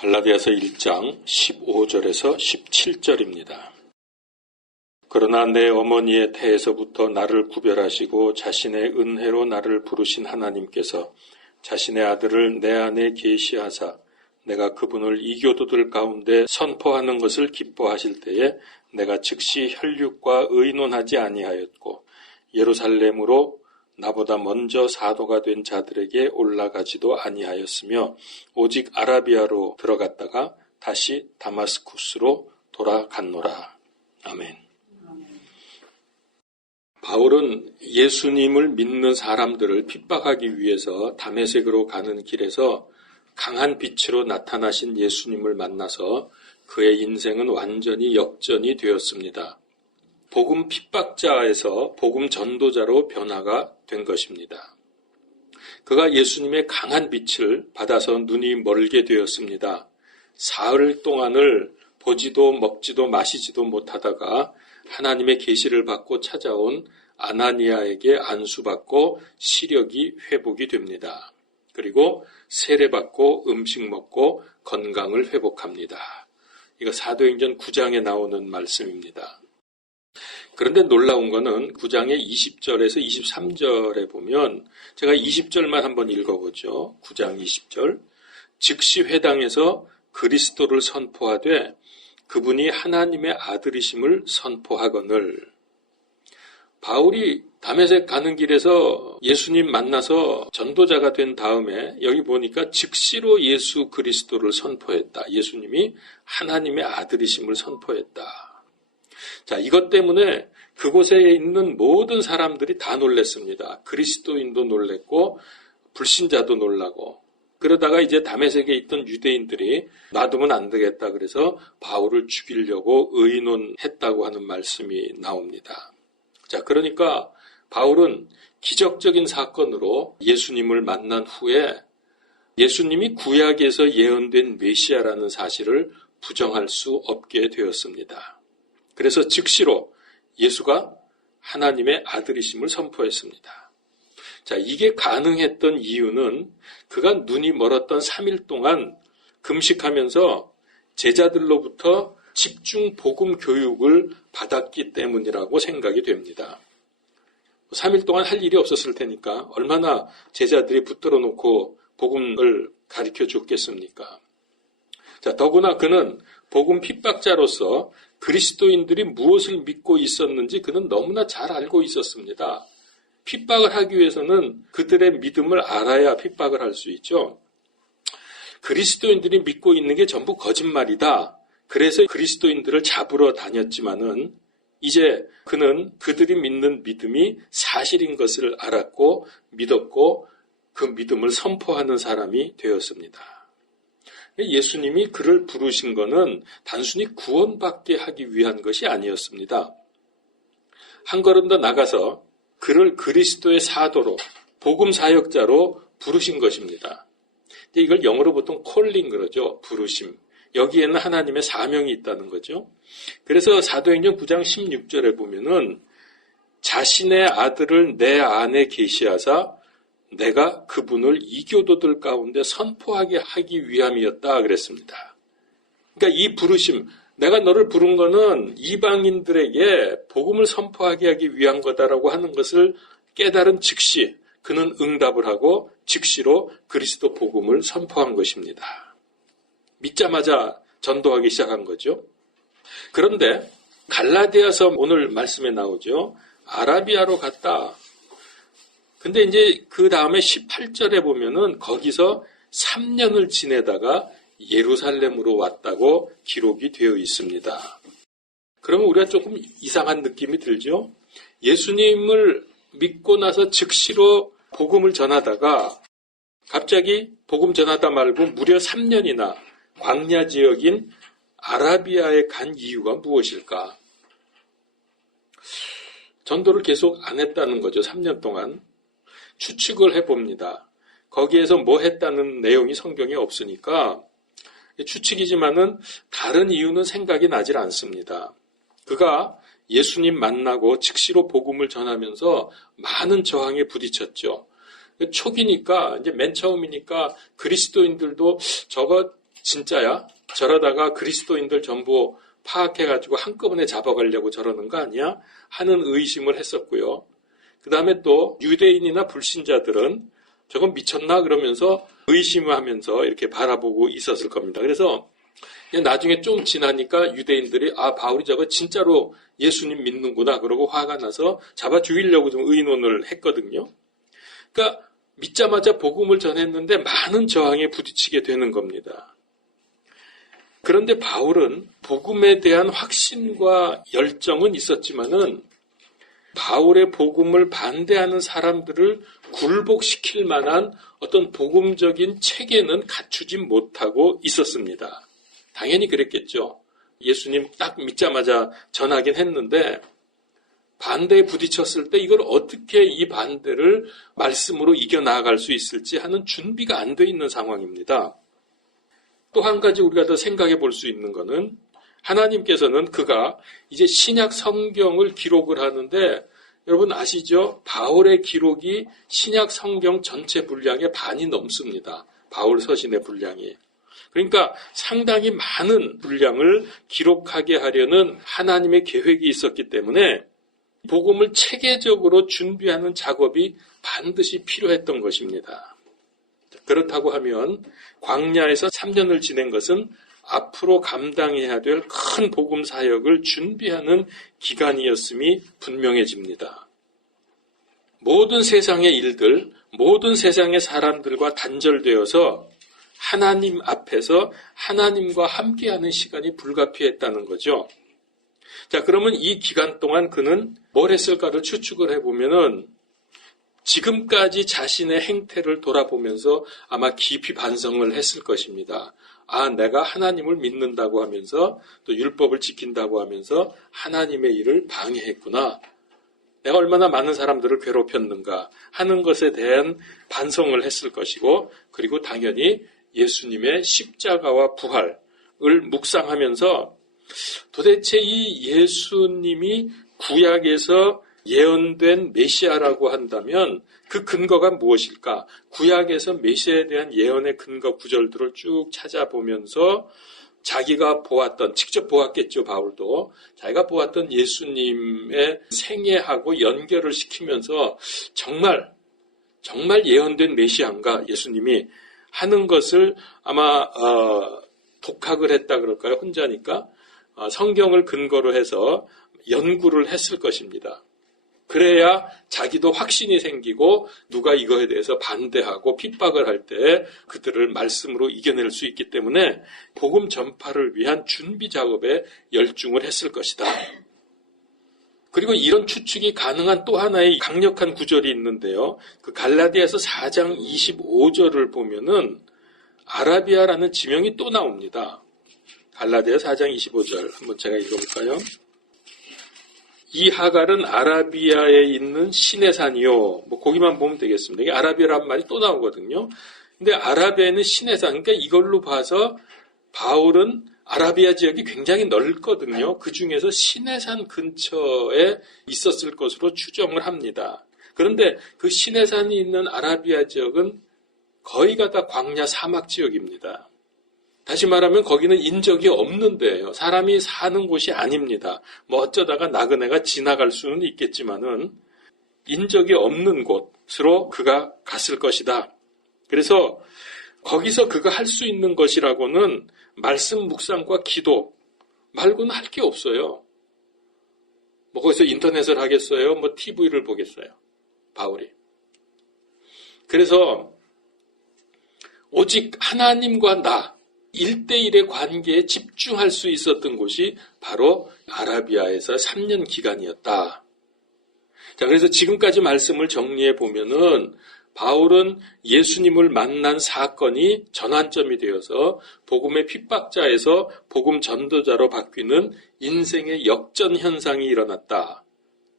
갈라디아서 1장 15절에서 17절입니다. 그러나 내 어머니의 태에서부터 나를 구별하시고 자신의 은혜로 나를 부르신 하나님께서 자신의 아들을 내 안에 계시하사 내가 그분을 이교도들 가운데 선포하는 것을 기뻐하실 때에 내가 즉시 혈육과 의논하지 아니하였고 예루살렘으로 나보다 먼저 사도가 된 자들에게 올라가지도 아니하였으며 오직 아라비아로 들어갔다가 다시 다마스쿠스로 돌아갔노라. 아멘. 바울은 예수님을 믿는 사람들을 핍박하기 위해서 다메섹으로 가는 길에서 강한 빛으로 나타나신 예수님을 만나서 그의 인생은 완전히 역전이 되었습니다. 복음 핍박자에서 복음 전도자로 변화가 된 것입니다. 그가 예수님의 강한 빛을 받아서 눈이 멀게 되었습니다. 사흘 동안을 보지도 먹지도 마시지도 못하다가 하나님의 계시를 받고 찾아온 아나니아에게 안수받고 시력이 회복이 됩니다. 그리고 세례받고 음식 먹고 건강을 회복합니다. 이거 사도행전 9장에 나오는 말씀입니다. 그런데 놀라운 거는 9장의 20절에서 23절에 보면 제가 20절만 한번 읽어보죠. 9장 20절. 즉시 회당에서 그리스도를 선포하되 그분이 하나님의 아들이심을 선포하거늘. 바울이 다메섹 가는 길에서 예수님 만나서 전도자가 된 다음에 여기 보니까 즉시로 예수 그리스도를 선포했다. 예수님이 하나님의 아들이심을 선포했다. 자, 이것 때문에 그곳에 있는 모든 사람들이 다 놀랐습니다. 그리스도인도 놀랐고 불신자도 놀라고. 그러다가 이제 다메섹에 있던 유대인들이 놔두면 안 되겠다 그래서 바울을 죽이려고 의논했다고 하는 말씀이 나옵니다. 자, 그러니까 바울은 기적적인 사건으로 예수님을 만난 후에 예수님이 구약에서 예언된 메시아라는 사실을 부정할 수 없게 되었습니다. 그래서 즉시로 예수가 하나님의 아들이심을 선포했습니다. 자, 이게 가능했던 이유는 그가 눈이 멀었던 3일 동안 금식하면서 제자들로부터 집중 복음 교육을 받았기 때문이라고 생각이 됩니다. 3일 동안 할 일이 없었을 테니까 얼마나 제자들이 붙들어 놓고 복음을 가르쳐 줬겠습니까? 자, 더구나 그는 복음 핍박자로서 그리스도인들이 무엇을 믿고 있었는지 그는 너무나 잘 알고 있었습니다. 핍박을 하기 위해서는 그들의 믿음을 알아야 핍박을 할 수 있죠. 그리스도인들이 믿고 있는 게 전부 거짓말이다. 그래서 그리스도인들을 잡으러 다녔지만은 이제 그는 그들이 믿는 믿음이 사실인 것을 알았고 믿었고 그 믿음을 선포하는 사람이 되었습니다. 예수님이 그를 부르신 것은 단순히 구원받게 하기 위한 것이 아니었습니다. 한 걸음 더 나가서 그를 그리스도의 사도로 복음 사역자로 부르신 것입니다. 이걸 영어로 보통 콜링 그러죠. 부르심. 여기에는 하나님의 사명이 있다는 거죠. 그래서 사도행전 9장 16절에 보면은 자신의 아들을 내 안에 계시하사 내가 그분을 이교도들 가운데 선포하게 하기 위함이었다 그랬습니다. 그러니까 이 부르심, 내가 너를 부른 거는 이방인들에게 복음을 선포하게 하기 위한 거다라고 하는 것을 깨달은 즉시 그는 응답을 하고 즉시로 그리스도 복음을 선포한 것입니다. 믿자마자 전도하기 시작한 거죠. 그런데 갈라디아서 오늘 말씀에 나오죠. 아라비아로 갔다. 근데 이제 그 다음에 18절에 보면은 거기서 3년을 지내다가 예루살렘으로 왔다고 기록이 되어 있습니다. 그러면 우리가 조금 이상한 느낌이 들죠? 예수님을 믿고 나서 즉시로 복음을 전하다가 갑자기 복음 전하다 말고 무려 3년이나 광야 지역인 아라비아에 간 이유가 무엇일까? 전도를 계속 안 했다는 거죠. 3년 동안. 추측을 해봅니다. 거기에서 뭐 했다는 내용이 성경에 없으니까 추측이지만은 다른 이유는 생각이 나질 않습니다. 그가 예수님 만나고 즉시로 복음을 전하면서 많은 저항에 부딪혔죠. 초기니까 이제 맨 처음이니까 그리스도인들도 저거 진짜야? 저러다가 그리스도인들 전부 파악해가지고 한꺼번에 잡아가려고 저러는 거 아니야? 하는 의심을 했었고요. 그 다음에 또 유대인이나 불신자들은 저건 미쳤나? 그러면서 의심하면서 이렇게 바라보고 있었을 겁니다. 그래서 나중에 좀 지나니까 유대인들이 바울이 저거 진짜로 예수님 믿는구나 그러고 화가 나서 잡아 죽이려고 좀 의논을 했거든요. 그러니까 믿자마자 복음을 전했는데 많은 저항에 부딪히게 되는 겁니다. 그런데 바울은 복음에 대한 확신과 열정은 있었지만은 바울의 복음을 반대하는 사람들을 굴복시킬 만한 어떤 복음적인 체계는 갖추지 못하고 있었습니다. 당연히 그랬겠죠. 예수님 딱 믿자마자 전하긴 했는데 반대에 부딪혔을 때 이걸 어떻게 이 반대를 말씀으로 이겨나갈 수 있을지 하는 준비가 안 돼 있는 상황입니다. 또 한 가지 우리가 더 생각해 볼 수 있는 것은 하나님께서는 그가 이제 신약 성경을 기록을 하는데 여러분 아시죠? 바울의 기록이 신약 성경 전체 분량의 반이 넘습니다. 바울 서신의 분량이. 그러니까 상당히 많은 분량을 기록하게 하려는 하나님의 계획이 있었기 때문에 복음을 체계적으로 준비하는 작업이 반드시 필요했던 것입니다. 그렇다고 하면 광야에서 3년을 지낸 것은 앞으로 감당해야 될 큰 복음 사역을 준비하는 기간이었음이 분명해집니다. 모든 세상의 일들, 모든 세상의 사람들과 단절되어서 하나님 앞에서 하나님과 함께하는 시간이 불가피했다는 거죠. 자, 그러면 이 기간 동안 그는 뭘 했을까를 추측을 해보면은 지금까지 자신의 행태를 돌아보면서 아마 깊이 반성을 했을 것입니다. 내가 하나님을 믿는다고 하면서 또 율법을 지킨다고 하면서 하나님의 일을 방해했구나. 내가 얼마나 많은 사람들을 괴롭혔는가 하는 것에 대한 반성을 했을 것이고 그리고 당연히 예수님의 십자가와 부활을 묵상하면서 도대체 이 예수님이 구약에서 예언된 메시아라고 한다면 그 근거가 무엇일까? 구약에서 메시아에 대한 예언의 근거 구절들을 쭉 찾아보면서 자기가 보았던, 직접 보았겠죠, 바울도. 자기가 보았던 예수님의 생애하고 연결을 시키면서 정말 예언된 메시아인가 예수님이 하는 것을 아마 독학을 했다 그럴까요? 혼자니까 성경을 근거로 해서 연구를 했을 것입니다. 그래야 자기도 확신이 생기고 누가 이거에 대해서 반대하고 핍박을 할 때 그들을 말씀으로 이겨낼 수 있기 때문에 복음 전파를 위한 준비 작업에 열중을 했을 것이다. 그리고 이런 추측이 가능한 또 하나의 강력한 구절이 있는데요. 그 갈라디아서 4장 25절을 보면은 아라비아라는 지명이 또 나옵니다. 갈라디아 4장 25절 한번 제가 읽어볼까요? 이 하갈은 아라비아에 있는 신의 산이요. 거기만 보면 되겠습니다. 이게 아라비아라는 말이 또 나오거든요. 근데 아라비아에는 신의 산, 그러니까 이걸로 봐서 바울은 아라비아 지역이 굉장히 넓거든요. 그 중에서 신의 산 근처에 있었을 것으로 추정을 합니다. 그런데 그 신의 산이 있는 아라비아 지역은 거의가 다 광야 사막 지역입니다. 다시 말하면 거기는 인적이 없는 데예요. 사람이 사는 곳이 아닙니다. 어쩌다가 나그네가 지나갈 수는 있겠지만은 인적이 없는 곳으로 그가 갔을 것이다. 그래서 거기서 그가 할 수 있는 것이라고는 말씀 묵상과 기도 말고는 할 게 없어요. 거기서 인터넷을 하겠어요? TV를 보겠어요? 바울이. 그래서 오직 하나님과 나 1대1의 관계에 집중할 수 있었던 곳이 바로 아라비아에서 3년 기간이었다. 자, 그래서 지금까지 말씀을 정리해 보면은 바울은 예수님을 만난 사건이 전환점이 되어서 복음의 핍박자에서 복음 전도자로 바뀌는 인생의 역전 현상이 일어났다.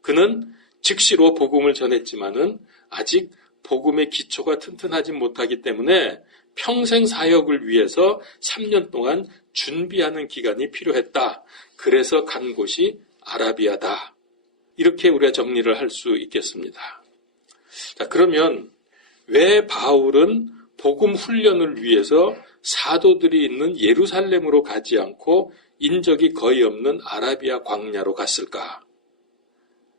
그는 즉시로 복음을 전했지만은 아직 복음의 기초가 튼튼하지 못하기 때문에 평생 사역을 위해서 3년 동안 준비하는 기간이 필요했다. 그래서 간 곳이 아라비아다. 이렇게 우리가 정리를 할 수 있겠습니다. 자, 그러면 왜 바울은 복음 훈련을 위해서 사도들이 있는 예루살렘으로 가지 않고 인적이 거의 없는 아라비아 광야로 갔을까?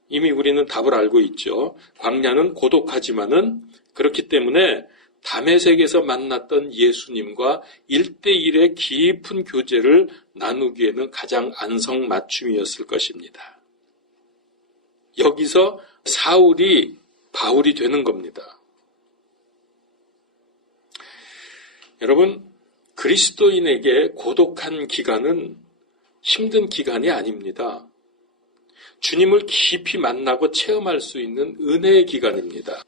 이미 우리는 답을 알고 있죠. 광야는 고독하지만은 그렇기 때문에 다메섹에서 만났던 예수님과 1대1의 깊은 교제를 나누기에는 가장 안성맞춤이었을 것입니다. 여기서 사울이 바울이 되는 겁니다. 여러분, 그리스도인에게 고독한 기간은 힘든 기간이 아닙니다. 주님을 깊이 만나고 체험할 수 있는 은혜의 기간입니다.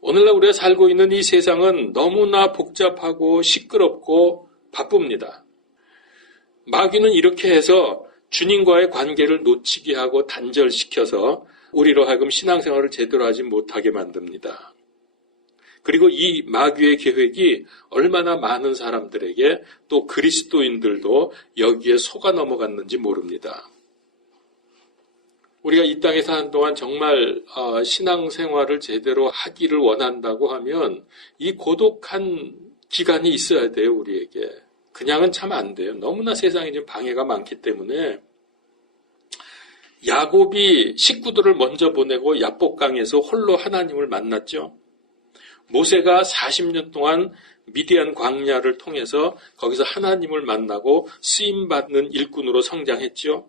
오늘날 우리가 살고 있는 이 세상은 너무나 복잡하고 시끄럽고 바쁩니다. 마귀는 이렇게 해서 주님과의 관계를 놓치게 하고 단절시켜서 우리로 하여금 신앙생활을 제대로 하지 못하게 만듭니다. 그리고 이 마귀의 계획이 얼마나 많은 사람들에게 또 그리스도인들도 여기에 속아 넘어갔는지 모릅니다. 우리가 이 땅에 사는 동안 정말 신앙생활을 제대로 하기를 원한다고 하면 이 고독한 기간이 있어야 돼요, 우리에게. 그냥은 참 안 돼요. 너무나 세상에 지금 방해가 많기 때문에. 야곱이 식구들을 먼저 보내고 야복강에서 홀로 하나님을 만났죠. 모세가 40년 동안 미디안 광야를 통해서 거기서 하나님을 만나고 쓰임받는 일꾼으로 성장했죠.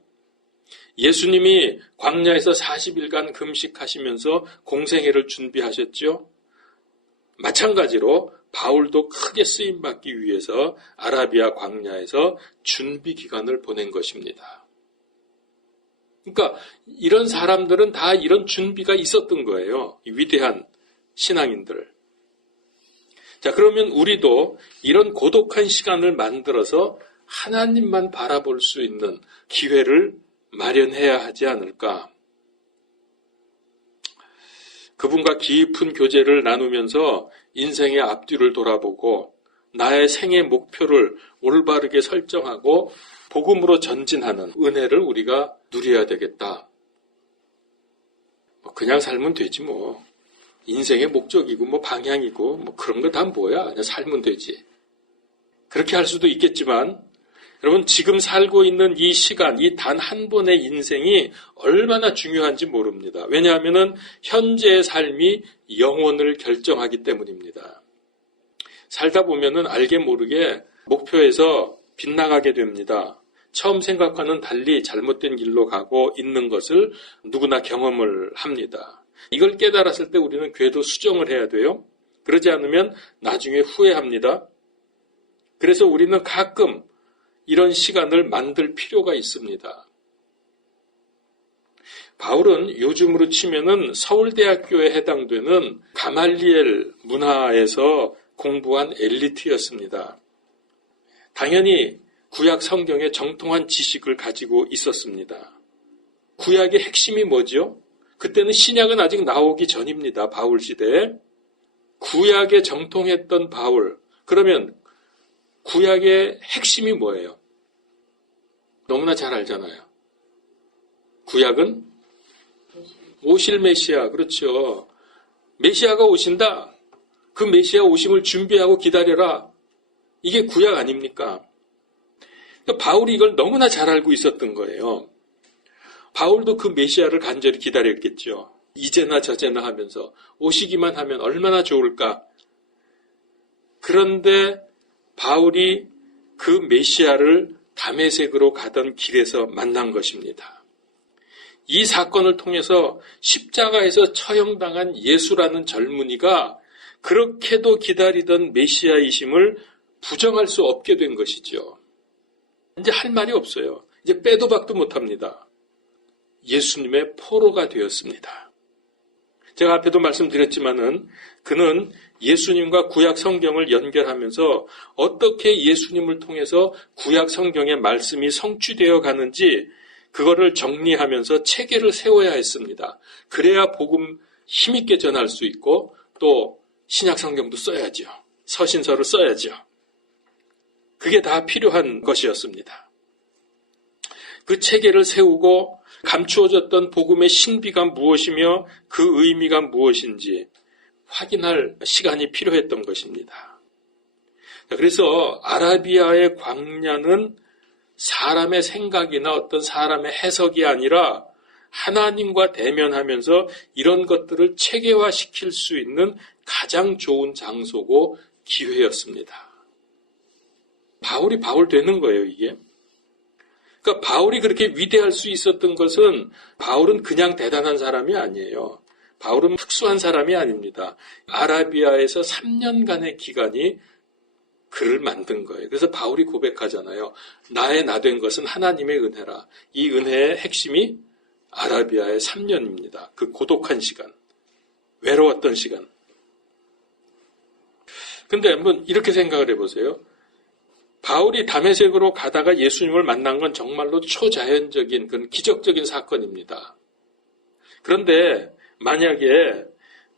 예수님이 광야에서 40일간 금식하시면서 공생애를 준비하셨죠. 마찬가지로 바울도 크게 쓰임받기 위해서 아라비아 광야에서 준비 기간을 보낸 것입니다. 그러니까 이런 사람들은 다 이런 준비가 있었던 거예요. 이 위대한 신앙인들. 자, 그러면 우리도 이런 고독한 시간을 만들어서 하나님만 바라볼 수 있는 기회를 마련해야 하지 않을까? 그분과 깊은 교제를 나누면서 인생의 앞뒤를 돌아보고 나의 생애 목표를 올바르게 설정하고 복음으로 전진하는 은혜를 우리가 누려야 되겠다. 그냥 살면 되지 뭐. 인생의 목적이고 뭐 방향이고 뭐 그런 거 다 뭐야. 그냥 살면 되지. 그렇게 할 수도 있겠지만 여러분 지금 살고 있는 이 시간, 이 단 한 번의 인생이 얼마나 중요한지 모릅니다. 왜냐하면 현재의 삶이 영혼을 결정하기 때문입니다. 살다 보면은 알게 모르게 목표에서 빗나가게 됩니다. 처음 생각과는 달리 잘못된 길로 가고 있는 것을 누구나 경험을 합니다. 이걸 깨달았을 때 우리는 궤도 수정을 해야 돼요. 그러지 않으면 나중에 후회합니다. 그래서 우리는 가끔 이런 시간을 만들 필요가 있습니다. 바울은 요즘으로 치면은 서울대학교에 해당되는 가말리엘 문화에서 공부한 엘리트였습니다. 당연히 구약 성경의 정통한 지식을 가지고 있었습니다. 구약의 핵심이 뭐죠? 그때는 신약은 아직 나오기 전입니다. 바울 시대에. 구약에 정통했던 바울. 그러면 구약의 핵심이 뭐예요? 너무나 잘 알잖아요. 구약은 오실 메시아. 그렇죠. 메시아가 오신다. 그 메시아 오심을 준비하고 기다려라. 이게 구약 아닙니까? 그러니까 바울이 이걸 너무나 잘 알고 있었던 거예요. 바울도 그 메시아를 간절히 기다렸겠죠. 이제나 저제나 하면서 오시기만 하면 얼마나 좋을까. 그런데 바울이 그 메시아를 다메섹으로 가던 길에서 만난 것입니다. 이 사건을 통해서 십자가에서 처형당한 예수라는 젊은이가 그렇게도 기다리던 메시아이심을 부정할 수 없게 된 것이죠. 이제 할 말이 없어요. 이제 빼도 박도 못합니다. 예수님의 포로가 되었습니다. 제가 앞에도 말씀드렸지만은 그는 예수님과 구약 성경을 연결하면서 어떻게 예수님을 통해서 구약 성경의 말씀이 성취되어 가는지 그거를 정리하면서 체계를 세워야 했습니다. 그래야 복음 힘있게 전할 수 있고 또 신약 성경도 써야죠. 서신서를 써야죠. 그게 다 필요한 것이었습니다. 그 체계를 세우고 감추어졌던 복음의 신비가 무엇이며 그 의미가 무엇인지 확인할 시간이 필요했던 것입니다. 그래서 아라비아의 광야는 사람의 생각이나 어떤 사람의 해석이 아니라 하나님과 대면하면서 이런 것들을 체계화시킬 수 있는 가장 좋은 장소고 기회였습니다. 바울이 바울 되는 거예요, 이게. 그러니까 바울이 그렇게 위대할 수 있었던 것은 바울은 그냥 대단한 사람이 아니에요. 바울은 특수한 사람이 아닙니다. 아라비아에서 3년간의 기간이 그를 만든 거예요. 그래서 바울이 고백하잖아요. 나의 나 된 것은 하나님의 은혜라. 이 은혜의 핵심이 아라비아의 3년입니다. 그 고독한 시간, 외로웠던 시간. 근데 한번 이렇게 생각을 해보세요. 바울이 다메섹으로 가다가 예수님을 만난 건 정말로 초자연적인 그런 기적적인 사건입니다. 그런데 만약에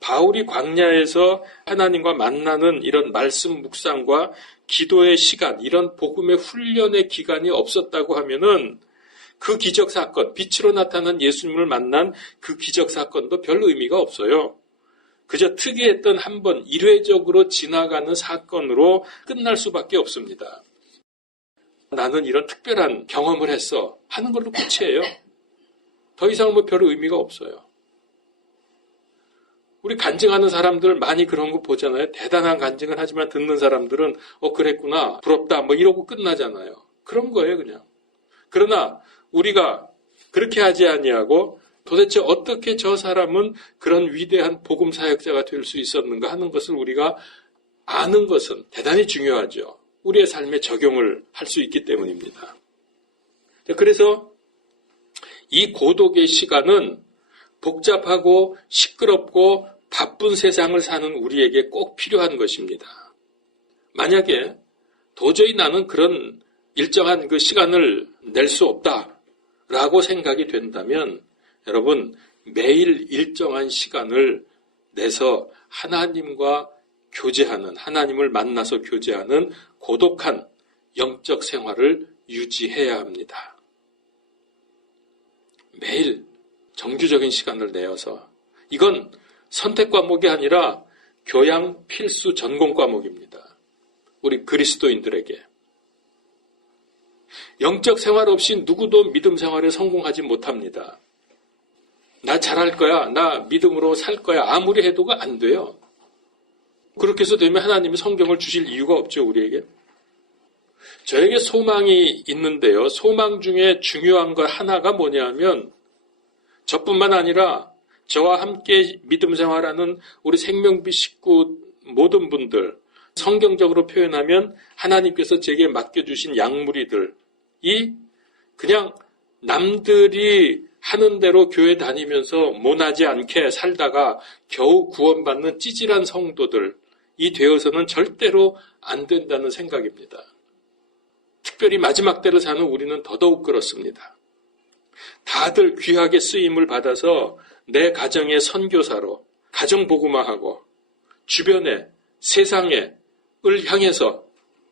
바울이 광야에서 하나님과 만나는 이런 말씀 묵상과 기도의 시간, 이런 복음의 훈련의 기간이 없었다고 하면은 그 기적 사건, 빛으로 나타난 예수님을 만난 그 기적 사건도 별 의미가 없어요. 그저 특이했던 한 번 일회적으로 지나가는 사건으로 끝날 수밖에 없습니다. 나는 이런 특별한 경험을 했어 하는 걸로 끝이에요. 더 이상 뭐 별 의미가 없어요. 우리 간증하는 사람들 많이 그런 거 보잖아요. 대단한 간증을 하지만 듣는 사람들은 그랬구나, 부럽다 뭐 이러고 끝나잖아요. 그런 거예요, 그냥. 그러나 우리가 그렇게 하지 아니하고 도대체 어떻게 저 사람은 그런 위대한 복음 사역자가 될 수 있었는가 하는 것을 우리가 아는 것은 대단히 중요하죠. 우리의 삶에 적용을 할 수 있기 때문입니다. 그래서 이 고독의 시간은 복잡하고 시끄럽고 바쁜 세상을 사는 우리에게 꼭 필요한 것입니다. 만약에 도저히 나는 그런 일정한 그 시간을 낼 수 없다라고 생각이 된다면 여러분 매일 일정한 시간을 내서 하나님과 교제하는, 하나님을 만나서 교제하는 고독한 영적 생활을 유지해야 합니다. 매일 정규적인 시간을 내어서, 이건 선택 과목이 아니라 교양 필수 전공 과목입니다. 우리 그리스도인들에게. 영적 생활 없이 누구도 믿음 생활에 성공하지 못합니다. 나 잘할 거야, 나 믿음으로 살 거야, 아무리 해도가 안 돼요. 그렇게 해서 되면 하나님이 성경을 주실 이유가 없죠, 우리에게. 저에게 소망이 있는데요. 소망 중에 중요한 것 하나가 뭐냐면 저뿐만 아니라 저와 함께 믿음 생활하는 우리 생명빛 식구 모든 분들, 성경적으로 표현하면 하나님께서 제게 맡겨주신 양무리들이 그냥 남들이 하는 대로 교회 다니면서 모나지 않게 살다가 겨우 구원받는 찌질한 성도들이 되어서는 절대로 안 된다는 생각입니다. 특별히 마지막 때를 사는 우리는 더더욱 그렇습니다. 다들 귀하게 쓰임을 받아서 내 가정의 선교사로 가정복음화하고 주변에 세상에 을 향해서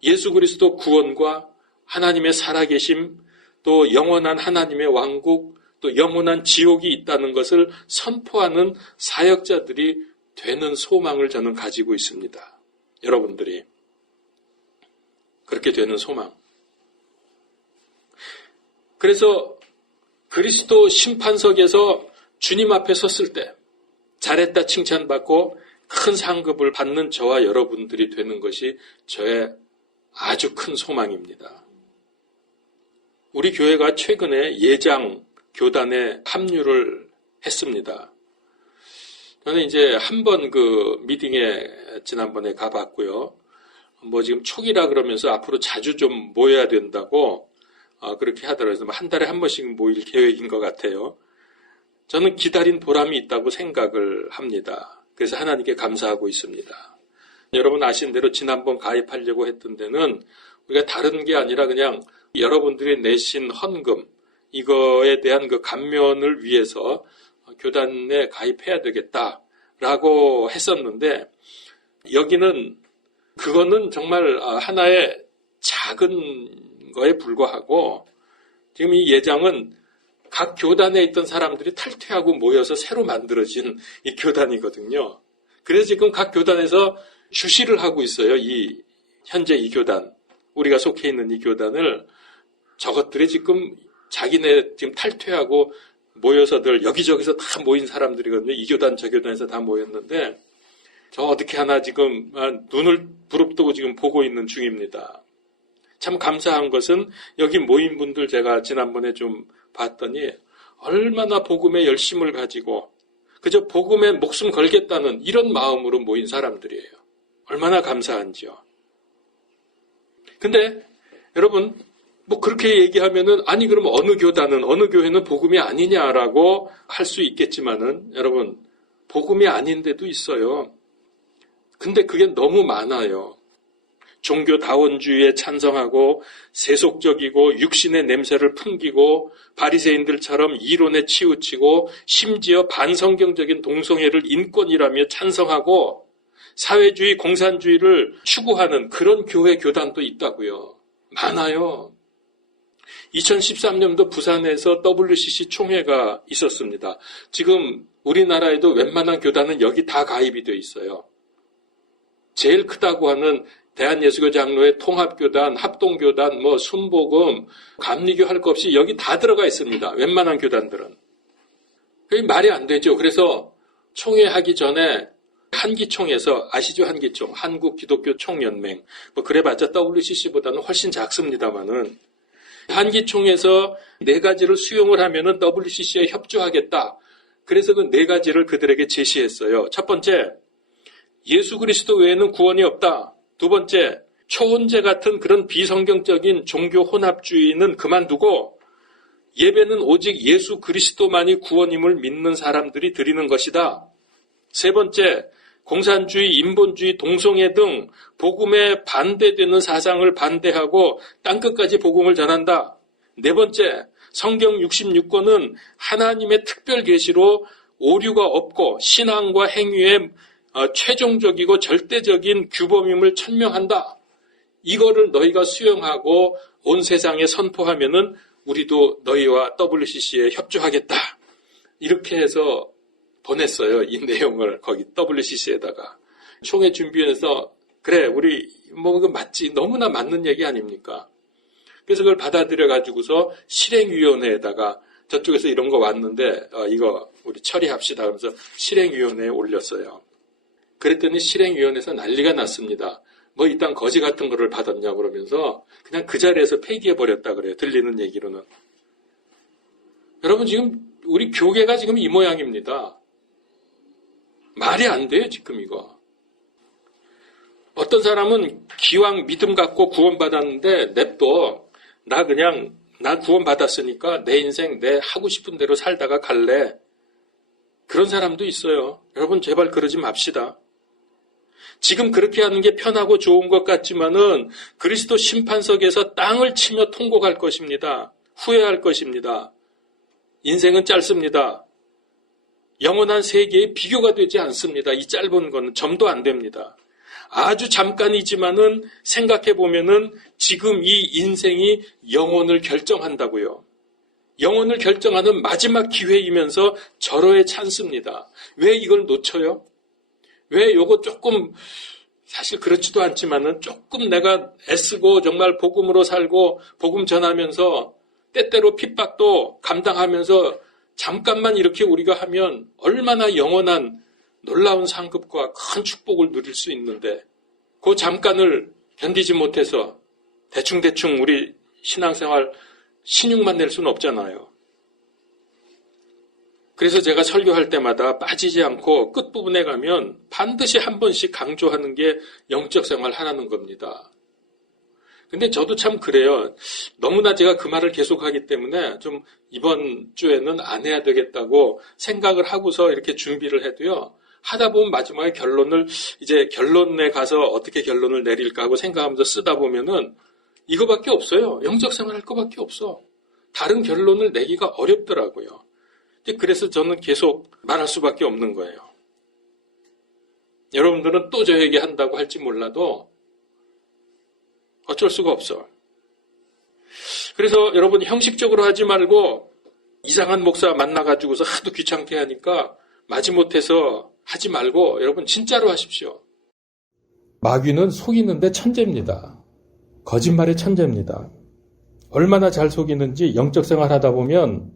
예수 그리스도 구원과 하나님의 살아계심, 또 영원한 하나님의 왕국, 또 영원한 지옥이 있다는 것을 선포하는 사역자들이 되는 소망을 저는 가지고 있습니다. 여러분들이 그렇게 되는 소망. 그래서 그리스도 심판석에서 주님 앞에 섰을 때 잘했다 칭찬받고 큰 상급을 받는 저와 여러분들이 되는 것이 저의 아주 큰 소망입니다. 우리 교회가 최근에 예장 교단에 합류를 했습니다. 저는 이제 한 번 그 미팅에 지난번에 가봤고요. 뭐 지금 초기라 그러면서 앞으로 자주 좀 모여야 된다고 그렇게 하더라고요. 한 달에 한 번씩 모일 계획인 것 같아요. 저는 기다린 보람이 있다고 생각을 합니다. 그래서 하나님께 감사하고 있습니다. 여러분 아시는 대로 지난번 가입하려고 했던 데는 우리가 다른 게 아니라 그냥 여러분들이 내신 헌금, 이거에 대한 그 감면을 위해서 교단에 가입해야 되겠다라고 했었는데, 여기는 그거는 정말 하나의 작은 거에 불과하고, 지금 이 예장은 각 교단에 있던 사람들이 탈퇴하고 모여서 새로 만들어진 이 교단이거든요. 그래서 지금 각 교단에서 주시를 하고 있어요. 이 현재 이 교단, 우리가 속해 있는 이 교단을 저것들이 지금 자기네 지금 탈퇴하고 모여서들 여기저기서 다 모인 사람들이거든요. 이 교단 저 교단에서 다 모였는데 저 어떻게 하나 지금 눈을 부릅뜨고 지금 보고 있는 중입니다. 참 감사한 것은 여기 모인 분들 제가 지난번에 좀 봤더니 얼마나 복음에 열심을 가지고 그저 복음에 목숨 걸겠다는 이런 마음으로 모인 사람들이에요. 얼마나 감사한지요. 근데 여러분 뭐 그렇게 얘기하면은 아니 그럼 어느 교단은 어느 교회는 복음이 아니냐라고 할 수 있겠지만은 여러분 복음이 아닌데도 있어요. 근데 그게 너무 많아요. 종교다원주의에 찬성하고 세속적이고 육신의 냄새를 풍기고 바리새인들처럼 이론에 치우치고 심지어 반성경적인 동성애를 인권이라며 찬성하고 사회주의, 공산주의를 추구하는 그런 교회 교단도 있다고요. 많아요. 2013년도 부산에서 WCC 총회가 있었습니다. 지금 우리나라에도 웬만한 교단은 여기 다 가입이 되어 있어요. 제일 크다고 하는 대한예수교 장로회 통합교단, 합동교단, 순복음, 감리교 할 것 없이 여기 다 들어가 있습니다. 웬만한 교단들은. 그게 말이 안 되죠. 그래서 총회하기 전에 한기총에서 아시죠? 한기총, 한국기독교총연맹. 그래봤자 WCC보다는 훨씬 작습니다만은 한기총에서 4가지를 수용을 하면은 WCC에 협조하겠다. 그래서 그 4가지를 그들에게 제시했어요. 첫 번째, 예수 그리스도 외에는 구원이 없다. 두 번째, 초혼제 같은 그런 비성경적인 종교 혼합주의는 그만두고 예배는 오직 예수 그리스도만이 구원임을 믿는 사람들이 드리는 것이다. 세 번째, 공산주의, 인본주의, 동성애 등 복음에 반대되는 사상을 반대하고 땅끝까지 복음을 전한다. 네 번째, 성경 66권은 하나님의 특별 계시로 오류가 없고 신앙과 행위의 최종적이고 절대적인 규범임을 천명한다. 이거를 너희가 수용하고 온 세상에 선포하면은 우리도 너희와 WCC에 협조하겠다. 이렇게 해서 보냈어요. 이 내용을 거기 WCC에다가. 총회 준비위원회에서 그래 우리 이거 맞지. 너무나 맞는 얘기 아닙니까? 그래서 그걸 받아들여 가지고서 실행위원회에다가 저쪽에서 이런 거 왔는데 이거 우리 처리합시다 하면서 실행위원회에 올렸어요. 그랬더니 실행위원회에서 난리가 났습니다. 이딴 거지 같은 거를 받았냐 그러면서 그냥 그 자리에서 폐기해버렸다 그래요. 들리는 얘기로는. 여러분 지금 우리 교계가 지금 이 모양입니다. 말이 안 돼요 지금 이거. 어떤 사람은 기왕 믿음 갖고 구원받았는데 냅둬. 나 구원받았으니까 내 인생 내 하고 싶은 대로 살다가 갈래. 그런 사람도 있어요. 여러분 제발 그러지 맙시다. 지금 그렇게 하는 게 편하고 좋은 것 같지만은 그리스도 심판석에서 땅을 치며 통곡할 것입니다. 후회할 것입니다. 인생은 짧습니다. 영원한 세계에 비교가 되지 않습니다. 이 짧은 거는 점도 안 됩니다. 아주 잠깐이지만은 생각해 보면은 지금 이 인생이 영혼을 결정한다고요. 영혼을 결정하는 마지막 기회이면서 절호의 찬스입니다. 왜 이걸 놓쳐요? 왜 요거 조금 사실 그렇지도 않지만은 조금 내가 애쓰고 정말 복음으로 살고 복음 전하면서 때때로 핍박도 감당하면서 잠깐만 이렇게 우리가 하면 얼마나 영원한 놀라운 상급과 큰 축복을 누릴 수 있는데 그 잠깐을 견디지 못해서 대충대충 우리 신앙생활 신용만 낼 수는 없잖아요. 그래서 제가 설교할 때마다 빠지지 않고 끝부분에 가면 반드시 한 번씩 강조하는 게 영적 생활 하라는 겁니다. 근데 저도 참 그래요. 너무나 제가 그 말을 계속하기 때문에 좀 이번 주에는 안 해야 되겠다고 생각을 하고서 이렇게 준비를 해도요. 하다 보면 마지막에 결론에 가서 어떻게 결론을 내릴까 하고 생각하면서 쓰다 보면은 이거밖에 없어요. 영적 생활 할 거밖에 없어. 다른 결론을 내기가 어렵더라고요. 그래서 저는 계속 말할 수밖에 없는 거예요. 여러분들은 또 저 얘기한다고 할지 몰라도 어쩔 수가 없어. 그래서 여러분 형식적으로 하지 말고 이상한 목사 만나가지고서 하도 귀찮게 하니까 마지못해서 하지 말고 여러분 진짜로 하십시오. 마귀는 속이는데 천재입니다. 거짓말의 천재입니다. 얼마나 잘 속이는지 영적 생활 하다 보면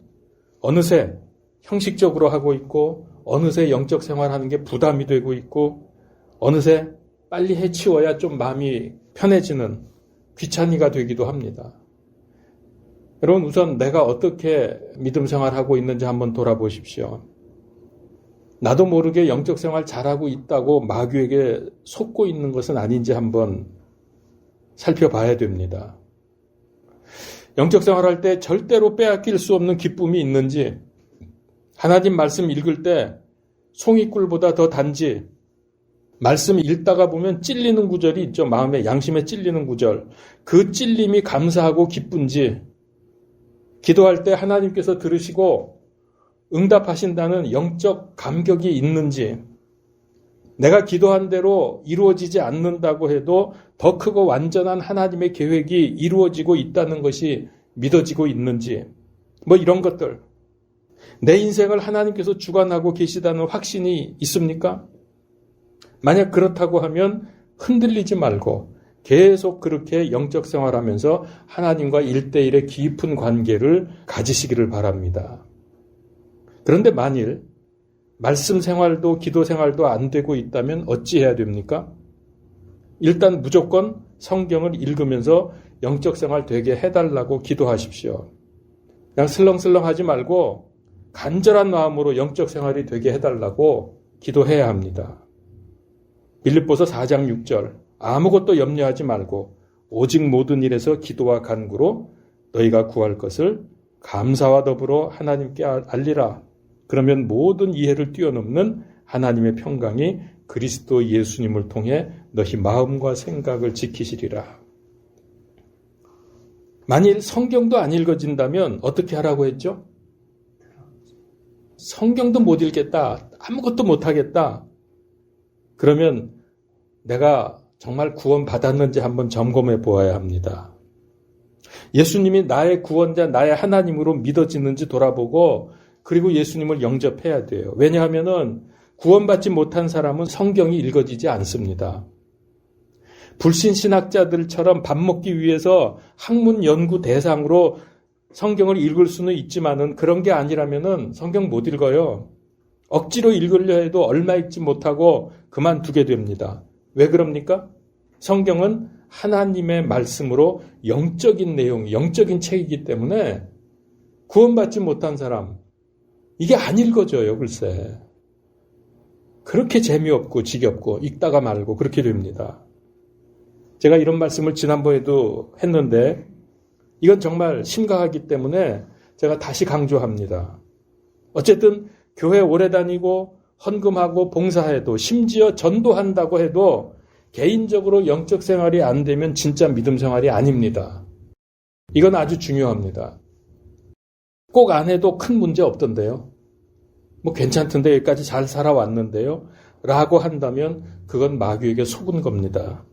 어느새 형식적으로 하고 있고 어느새 영적 생활하는 게 부담이 되고 있고 어느새 빨리 해치워야 좀 마음이 편해지는 귀찮이가 되기도 합니다. 여러분 우선 내가 어떻게 믿음 생활하고 있는지 한번 돌아보십시오. 나도 모르게 영적 생활 잘하고 있다고 마귀에게 속고 있는 것은 아닌지 한번 살펴봐야 됩니다. 영적 생활할 때 절대로 빼앗길 수 없는 기쁨이 있는지, 하나님 말씀 읽을 때 송이꿀보다 더 단지, 말씀 읽다가 보면 찔리는 구절이 있죠. 마음에 양심에 찔리는 구절. 그 찔림이 감사하고 기쁜지, 기도할 때 하나님께서 들으시고 응답하신다는 영적 감격이 있는지, 내가 기도한 대로 이루어지지 않는다고 해도 더 크고 완전한 하나님의 계획이 이루어지고 있다는 것이 믿어지고 있는지, 이런 것들. 내 인생을 하나님께서 주관하고 계시다는 확신이 있습니까? 만약 그렇다고 하면 흔들리지 말고 계속 그렇게 영적 생활하면서 하나님과 1대1의 깊은 관계를 가지시기를 바랍니다. 그런데 만일 말씀 생활도 기도 생활도 안 되고 있다면 어찌해야 됩니까? 일단 무조건 성경을 읽으면서 영적 생활 되게 해달라고 기도하십시오. 그냥 슬렁슬렁 하지 말고 간절한 마음으로 영적 생활이 되게 해달라고 기도해야 합니다. 빌립보서 4장 6절, 아무것도 염려하지 말고 오직 모든 일에서 기도와 간구로 너희가 구할 것을 감사와 더불어 하나님께 알리라. 그러면 모든 이해를 뛰어넘는 하나님의 평강이 그리스도 예수님을 통해 너희 마음과 생각을 지키시리라. 만일 성경도 안 읽어진다면 어떻게 하라고 했죠? 성경도 못 읽겠다. 아무것도 못 하겠다. 그러면 내가 정말 구원받았는지 한번 점검해 보아야 합니다. 예수님이 나의 구원자, 나의 하나님으로 믿어지는지 돌아보고 그리고 예수님을 영접해야 돼요. 왜냐하면 구원받지 못한 사람은 성경이 읽어지지 않습니다. 불신신학자들처럼 밥 먹기 위해서 학문 연구 대상으로 성경을 읽을 수는 있지만은 그런 게 아니라면은 성경 못 읽어요. 억지로 읽으려 해도 얼마 읽지 못하고 그만두게 됩니다. 왜 그럽니까? 성경은 하나님의 말씀으로 영적인 내용, 영적인 책이기 때문에 구원받지 못한 사람, 이게 안 읽어져요, 글쎄. 그렇게 재미없고 지겹고 읽다가 말고 그렇게 됩니다. 제가 이런 말씀을 지난번에도 했는데 이건 정말 심각하기 때문에 제가 다시 강조합니다. 어쨌든 교회 오래 다니고 헌금하고 봉사해도 심지어 전도한다고 해도 개인적으로 영적 생활이 안 되면 진짜 믿음 생활이 아닙니다. 이건 아주 중요합니다. 꼭 안 해도 큰 문제 없던데요. 괜찮던데 여기까지 잘 살아왔는데요. 라고 한다면 그건 마귀에게 속은 겁니다.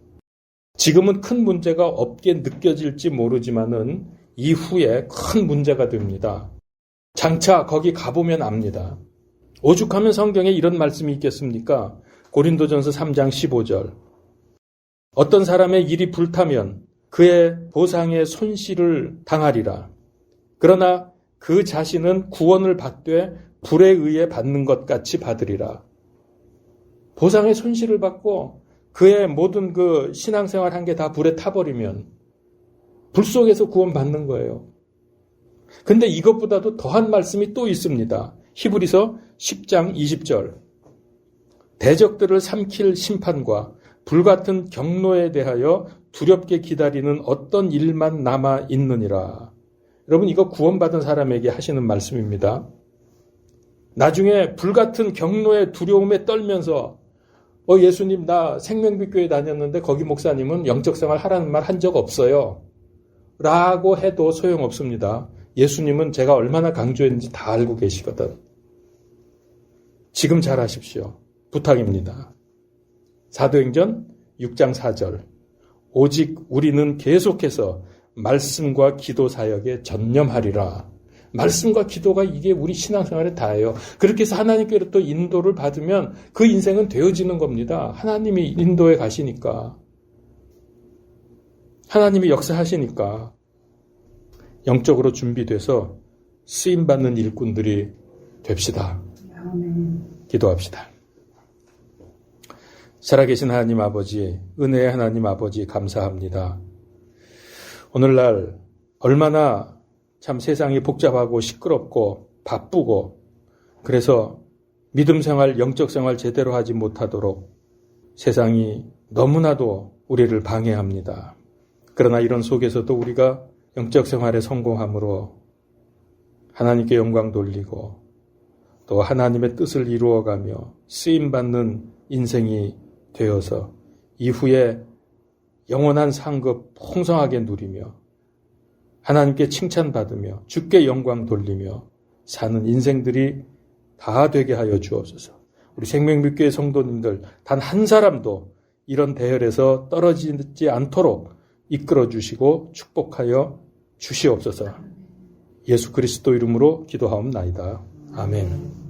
지금은 큰 문제가 없게 느껴질지 모르지만은 이후에 큰 문제가 됩니다. 장차 거기 가보면 압니다. 오죽하면 성경에 이런 말씀이 있겠습니까? 고린도전서 3장 15절. 어떤 사람의 일이 불타면 그의 보상의 손실을 당하리라. 그러나 그 자신은 구원을 받되 불에 의해 받는 것 같이 받으리라. 보상의 손실을 받고 그의 모든 그 신앙생활 한 게 다 불에 타버리면 불 속에서 구원받는 거예요. 근데 이것보다도 더한 말씀이 또 있습니다. 히브리서 10장 20절. 대적들을 삼킬 심판과 불같은 경로에 대하여 두렵게 기다리는 어떤 일만 남아 있느니라. 여러분 이거 구원받은 사람에게 하시는 말씀입니다. 나중에 불같은 경로의 두려움에 떨면서 예수님 나 생명빛교회 다녔는데 거기 목사님은 영적생활 하라는 말 한 적 없어요. 라고 해도 소용없습니다. 예수님은 제가 얼마나 강조했는지 다 알고 계시거든. 지금 잘 하십시오. 부탁입니다. 사도행전 6장 4절. 오직 우리는 계속해서 말씀과 기도 사역에 전념하리라. 말씀과 기도가 이게 우리 신앙생활에 다예요. 그렇게 해서 하나님께로부터 인도를 받으면 그 인생은 되어지는 겁니다. 하나님이 인도에 가시니까. 하나님이 역사하시니까. 영적으로 준비돼서 쓰임받는 일꾼들이 됩시다. 기도합시다. 살아계신 하나님 아버지, 은혜의 하나님 아버지 감사합니다. 오늘날 얼마나 참 세상이 복잡하고 시끄럽고 바쁘고 그래서 믿음 생활, 영적 생활 제대로 하지 못하도록 세상이 너무나도 우리를 방해합니다. 그러나 이런 속에서도 우리가 영적 생활에 성공함으로 하나님께 영광 돌리고 또 하나님의 뜻을 이루어가며 쓰임받는 인생이 되어서 이후에 영원한 상급 풍성하게 누리며 하나님께 칭찬받으며 주께 영광 돌리며 사는 인생들이 다 되게 하여 주옵소서. 우리 생명빛교회 성도님들 단 한 사람도 이런 대열에서 떨어지지 않도록 이끌어 주시고 축복하여 주시옵소서. 예수 그리스도 이름으로 기도하옵나이다. 아멘.